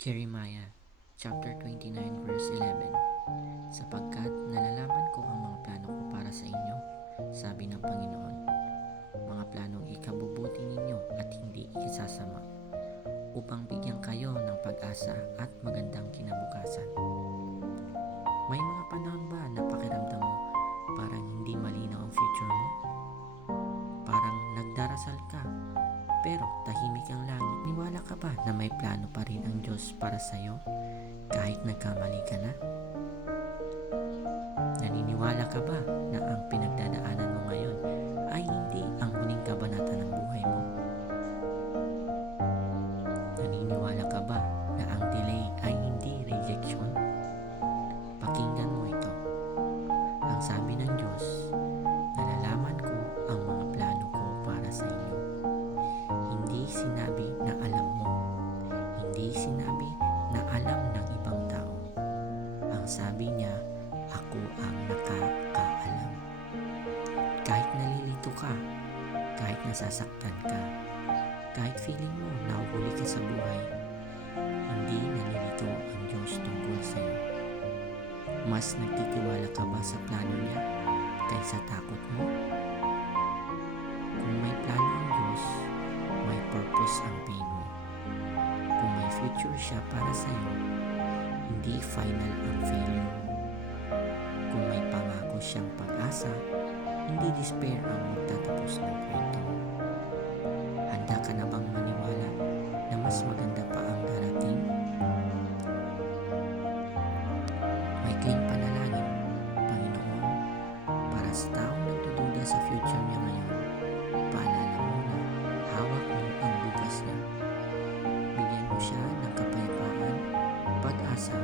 Jeremiah chapter 29 verse 11. Sapagkat nalalaman ko ang mga plano ko para sa inyo, sabi ng Panginoon, mga planong ikabubuti ninyo at hindi ikasasama, upang bigyan kayo ng pag-asa at magandang kinabukasan. May mga panahon ba na pakiramdam mo parang hindi malinaw ang future mo? Parang nagdarasal ka pero tahimik ang langit. Niwala ka ba na may plano pa rin ang Diyos para sa iyo kahit nagkamali ka na? Naniniwala ka ba na ang pinagdadaanan mo ngayon ay hindi ang huling kabanata ng buhay mo? Naniniwala ka ba na ang delay ay hindi rejection? Pakinggan mo ito. Ang sabi ng Diyos, nalalaman ko ang mga plano ko para sa inyo. Hindi sinabi na alam mo. Hindi sinabi na alam ng ibang tao. Ang sabi niya, ako ang nakakaalam. Kahit nalilito ka, kahit nasasaktan ka, kahit feeling mo nahuhuli ka sa buhay, hindi nalilito ang Diyos tungkol sa iyo. Mas nagtitiwala ka ba sa plano niya kaysa takot mo? Kung may plano ang Diyos, may purpose ang pain mo. Kung may future siya para sa iyo, hindi final ang failure mo. Kung may pangako siyang pag-asa, hindi despair ang magtatapos ng kwento mo. Handa ka na bang maniwala na mas maganda pa ang darating? May clean panalangin, Panginoon, para sa taong nagdududa sa future niya ngayon. Paalala mo na hawak mo ang bukas niya. Bigyan mo siya ng kapayapaan, pag-asa